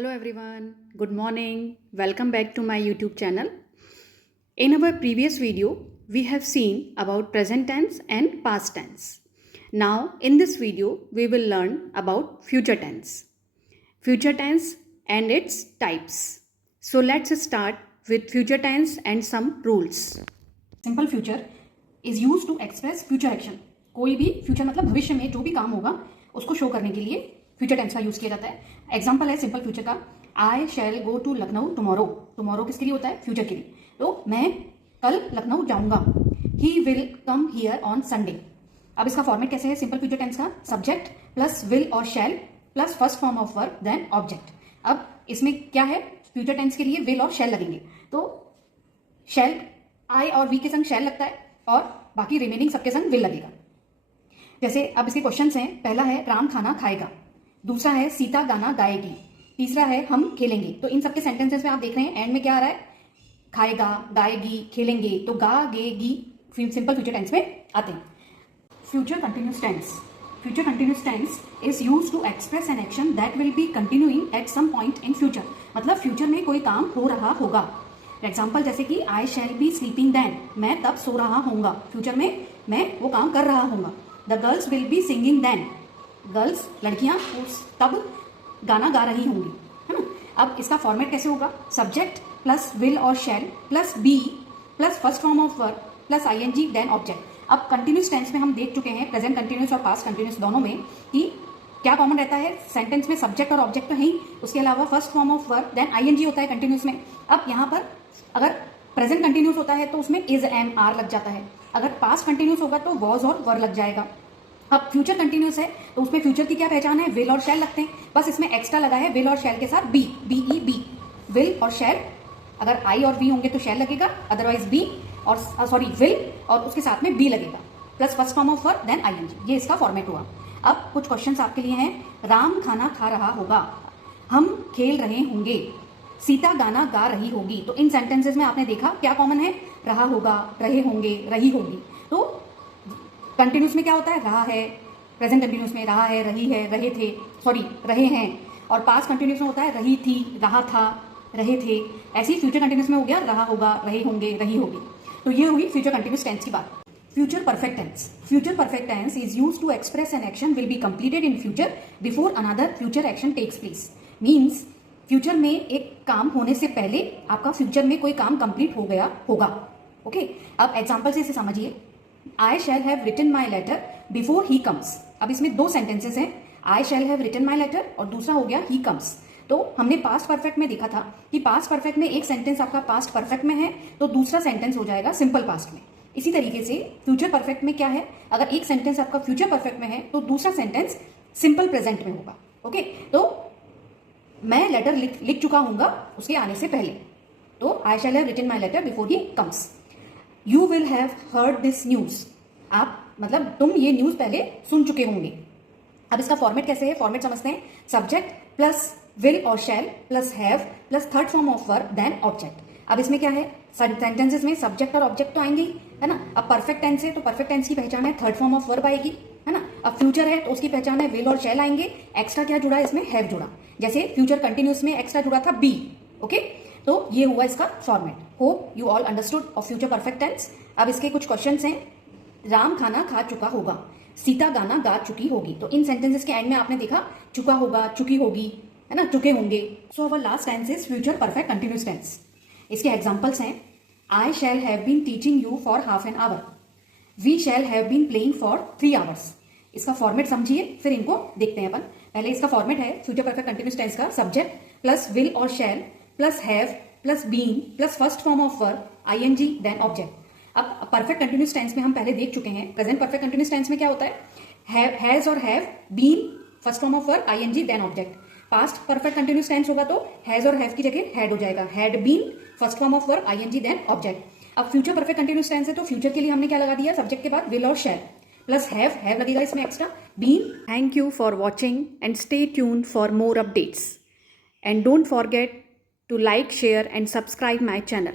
Hello everyone, good morning, welcome back to my YouTube channel. In our previous video, we have seen about present tense and past tense. Now in this video, we will learn about future tense and its types. So let's start with future tense and some rules. Simple future is use to express future action. कोई भी future मतलब भविष्य में जो भी काम होगा उसको शो करने के लिए फ्यूचर टेंस का यूज किया जाता है. एग्जाम्पल है सिंपल फ्यूचर का, I shall go to Lucknow tomorrow. Tomorrow किसके लिए होता है? फ्यूचर के लिए. तो मैं कल लखनऊ जाऊंगा. He will come here on Sunday. अब इसका फॉर्मेट कैसे है सिंपल फ्यूचर टेंस का? सब्जेक्ट प्लस विल और shall plus first form of verb then object. अब इसमें क्या है, फ्यूचर टेंस के लिए विल और शैल लगेंगे. तो शैल आई और वी के संग शैल लगता है और बाकी रिमेनिंग सबके संग विल लगेगा. जैसे अब इसके क्वेश्चंस हैं. पहला है राम खाना खाएगा, दूसरा है सीता गाना गाएगी, तीसरा है हम खेलेंगे. तो इन सबके सेंटेंसेस में आप देख रहे हैं एंड में क्या आ रहा है? खाएगा, गाएगी, खेलेंगे. तो गा गे गी सिंपल फ्यूचर टेंस में आते हैं. Future continuous tense. Future continuous tense is use to express an action that will be continuing at some point in future. मतलब फ्यूचर में कोई काम हो रहा होगा. एग्जाम्पल जैसे कि I shall be sleeping then, मैं तब सो रहा होऊंगा. फ्यूचर में मैं वो काम कर रहा होऊंगा. The girls will be singing then, girls लड़कियां तब गाना गा रही होंगी, है ना. अब इसका फॉर्मेट कैसे होगा? सब्जेक्ट प्लस विल और shall plus be plus first form of verb plus ING then object. अब कंटिन्यूस टेंस में हम देख चुके हैं प्रेजेंट कंटिन्यूस और पास्ट कंटिन्यूस दोनों में कि क्या कॉमन रहता है. सेंटेंस में सब्जेक्ट और ऑब्जेक्ट तो है ही, उसके अलावा first form of verb then ING होता है कंटिन्यूस में. अब यहाँ पर अगर प्रेजेंट कंटिन्यूस होता है तो उसमें इज एम आर लग जाता है. अगर पास्ट कंटिन्यूस होगा तो वॉज और वर लग जाएगा. अब फ्यूचर कंटिन्यूस है तो उसमें फ्यूचर की क्या पहचान है? विल और शैल लगते हैं. बस इसमें एक्स्ट्रा लगा है विल और शैल के साथ बी, बीई बी. विल और शैल, अगर आई और वी होंगे तो शैल लगेगा, अदरवाइज बी और विल और उसके साथ में बी लगेगा plus first form of verb then ING. ये इसका फॉर्मेट हुआ. अब कुछ क्वेश्चंस आपके लिए हैं. राम खाना खा रहा होगा, हम खेल रहे होंगे, सीता गाना गा रही होगी. तो इन सेंटेंसेस में आपने देखा क्या कॉमन है? रहा होगा, रहे होंगे, रही होगी. तो कंटिन्यूस में क्या होता है? रहा है. प्रेजेंट कंटिन्यूस में रहा है, रही है, रहे थे, रहे हैं. और पास्ट कंटिन्यूस में होता है रही थी, रहा था, रहे थे. ऐसे ही फ्यूचर कंटिन्यूस में हो गया रहा होगा, रहे होंगे, रही होगी. तो ये हुई फ्यूचर कंटिन्यूस टेंस की बात. Future perfect tense. Future perfect tense is use to express an action will be completed in future before another future action takes place. Means future में एक काम होने से पहले आपका फ्यूचर में कोई काम कंप्लीट हो गया होगा. ओके. अब एग्जाम्पल से इसे समझिए. I shall have written my letter before he comes. अब इसमें दो सेंटेंसेस हैं, I shall have written my letter और दूसरा हो गया ही कम्स. तो हमने पास्ट परफेक्ट में देखा था कि पास्ट परफेक्ट में एक सेंटेंस आपका पास्ट परफेक्ट में है तो दूसरा सेंटेंस हो जाएगा सिंपल पास्ट में. इसी तरीके से फ्यूचर परफेक्ट में क्या है? अगर एक सेंटेंस आपका फ्यूचर परफेक्ट में है तो दूसरा सेंटेंस सिंपल प्रेजेंट में होगा. ओके. तो मैं लेटर लिख चुका हूंगा उसके आने से पहले. तो I shall have written my letter before he comes. You will have heard this news. आप मतलब तुम ये न्यूज पहले सुन चुके होंगे. अब इसका फॉर्मेट कैसे है? फॉर्मेट समझते हैं. सब्जेक्ट प्लस विल और shall plus have plus third form of verb then object. अब इसमें क्या है? सेंटेंसेस में सब्जेक्ट और ऑब्जेक्ट तो आएंगे ही, है ना. अब परफेक्ट टेंस है तो परफेक्ट टेंस की पहचान है थर्ड फॉर्म ऑफ वर्ब आएगी, है ना. अब फ्यूचर है तो उसकी पहचान है विल और शैल आएंगे. एक्स्ट्रा क्या जुड़ा है इसमें? हैव जुड़ा. जैसे फ्यूचर कंटिन्यूस में एक्स्ट्रा जुड़ा था बी. ओके. तो ये हुआ इसका format. Hope you all understood of future perfect tense. अब इसके कुछ क्वेश्चंस हैं. राम खाना खा चुका होगा, सीता गाना गा चुकी होगी. तो इन सेंटेंसेस के एंड में आपने देखा चुका होगा, चुकी होगी, है ना, चुके होंगे. So our last tense is future perfect continuous tense. इसके एग्जांपल्स हैं. I shall have been teaching you for half an hour, we shall have been playing for 3 hours. इसका फॉर्मेट समझिए फिर इनको देखते हैं अपन. पहले इसका फॉर्मेट है फ्यूचर परफेक्ट कंटिन्यूस टेंस का. सब्जेक्ट प्लस विल और shall plus have plus been plus first form of verb ING then object. अब परफेक्ट कंटिन्यूस टेंस में हम पहले देख चुके हैं. प्रेजेंट परफेक्ट कंटिन्यूस टेंस में क्या होता है? हैज और have, been first form of verb ING then object. Past perfect continuous tense होगा तो हैज और हैव की जगह हैड हो जाएगा. Had been first form of verb ING then object. अब फ्यूचर परफेक्ट कंटिन्यूस टेंस है तो फ्यूचर के लिए हमने क्या लगा दिया? सब्जेक्ट के बाद विल और शैल प्लस हैव लगेगा इसमें extra been. Thank you for watching and stay tuned for more updates. And don't forget to like, share and subscribe my channel.